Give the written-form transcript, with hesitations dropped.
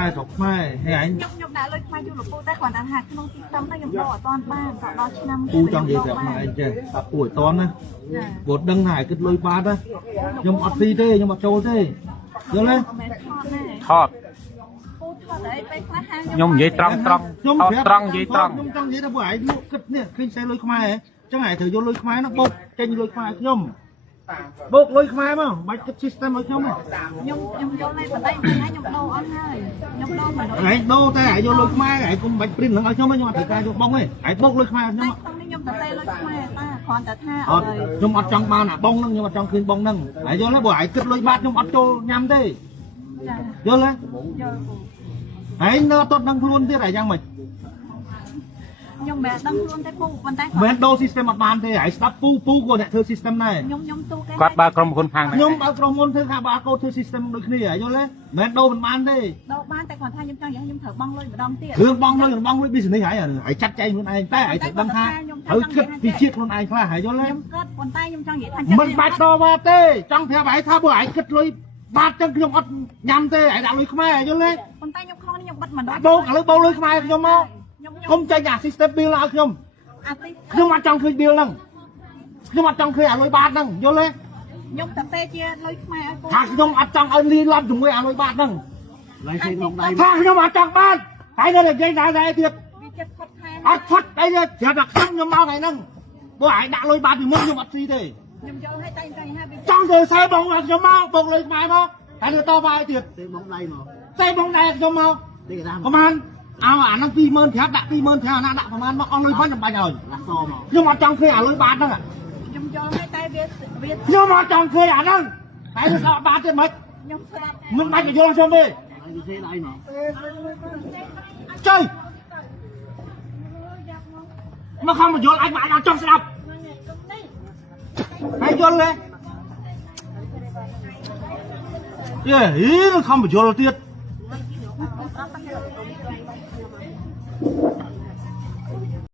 mai thuộc mai hay anh nhung đã lôi mai du lịch cô ta còn đang hạt không tin tâm ta nhung đỏ toàn ba còn đó chi năm u trong gì phải mà anh chơi tập tuổi toán á bột đăng hải cứ lôi ba đó nhưng mà phi thế nhưng mà trâu thế rồi lên ថតខ្ញុំនិយាយត្រង់ត្រង់ថតត្រង់និយាយត្រង់ ខ្ញុំចង់និយាយថាពួកឯងលក់គិតនេះឃើញខ្សែលុយខ្មែរចឹងឯងត្រូវយកលុយខ្មែរនោះបុកចេញលុយខ្មែរខ្ញុំបុកលុយខ្មែរមកបាច់គិត system ឲ្យខ្ញុំខ្ញុំយកលេខបណ្ដៃខ្ញុំដូរអត់ហើយខ្ញុំដូរមក ឯងដូរតែឯងយកលុយខ្មែរឯងគុំបាច់ print នឹងឲ្យខ្ញុំខ្ញុំអត់ត្រូវការយកបងទេឯងបុកលុយខ្មែរខ្ញុំខ្ញុំតែលុយខ្មែរតាគ្រាន់តែថាអត់ខ្ញុំអត់ចង់បានអាបងហ្នឹងខ្ញុំអត់ចង់ឃើញបងហ្នឹងហើយយល់ទេបើឯងគិតលុយបាតខ្ញុំអត់ចូលញ៉ាំទេយល់ទេឯងនៅអត់ដឹងខ្លួនទៀតហើយយ៉ាងម៉េចខ្ញុំមិនដឹងខ្លួនទេពូប៉ុន្តែមិនដូរ system អត់បានទេហើយស្ដាប់ពូគាត់អ្នកធ្វើ system ដែរខ្ញុំទូគេគាត់បើក្រុមហ៊ុនខាងហ្នឹងខ្ញុំបើក្រុមហ៊ុនធ្វើថាបើកូដធ្វើ system ដូចគ្នាយល់ទេមិនដូរមិនបានទេដូរបានតែគាត់ថាខ្ញុំចង់ខ្ញុំត្រូវបង់លុយម្ដងទៀតរឿងបង់លុយបង់លុយ business ហើយចាត់ចែងខ្លួនឯងតែឲ្យដឹងថាត្រូវគិតពីជាតិខ្លួនឯងខ្លះហើយយល់ទេខ្ញុំគិតប៉ុន្តែខ្ញុំចង់និយាយថាមិនបាច់ដូរមកទេចង់ប្រាប់ឯងថាបើឯងគិតលុយបាតចឹងខ្ញុំអត់ញ៉ាំទេឯងដាក់លុយខ្មែរយល់ទេប៉ុន្តែខ្ញុំខំខ្ញុំបិទម្ដងបោកឥឡូវបោកលុយខ្មែរខ្ញុំមកគុំចេញអា system bill ឲ្យខ្ញុំខ្ញុំអត់ចង់ឃើញ bill ហ្នឹងខ្ញុំអត់ចង់ឃើញអាលុយបាតហ្នឹងយល់ទេខ្ញុំតែពេលជាលុយខ្មែរឲ្យថាខ្ញុំអត់ចង់ឲ្យលីលាប់ជាមួយអាលុយបាតហ្នឹងឡើយសេក្នុងដៃថាខ្ញុំអត់ចង់បានតែនៅនិយាយតែទៀតវាចិត្តផុតខែអត់ផុតអីទេច្រាប់តែខ្ញុំមកថ្ងៃហ្នឹងបើឯងដាក់លុយបាតពីមុនខ្ញុំអត់ស៊ីទេខ្ញុំយកឲ្យតែចង់ចង់ទៅខ្សែបងខ្ញុំមកបងលុយខ្មែរមកតែទៅតបឲ្យទៀតទេបងដៃមកតែបងដៃខ្ញុំមកទេកណ្ដាលប្រហែលเอาអាហ្នឹង 20000 ប្រាប់ដាក់ 20000 ប្រាប់អាណាដាក់ប្រហែលមកអស់លុយវិញខ្ញុំបាច់ឲ្យដាក់សមកខ្ញុំអត់ចង់ឃើញអាលុយបាតហ្នឹងខ្ញុំយកឲ្យតែវាខ្ញុំអត់ចង់ឃើញអាហ្នឹងតែវាស្ដាប់បាតទៀតមិនខ្ញុំស្ដាប់មិនបាច់ទៅយល់ខ្ញុំទេហើយវាសេដៃមកចុយមកខំមកយល់អាចមកអាចចង់ស្ដាប់ហើយយល់ទេយេហីខំមកយល់ទៀត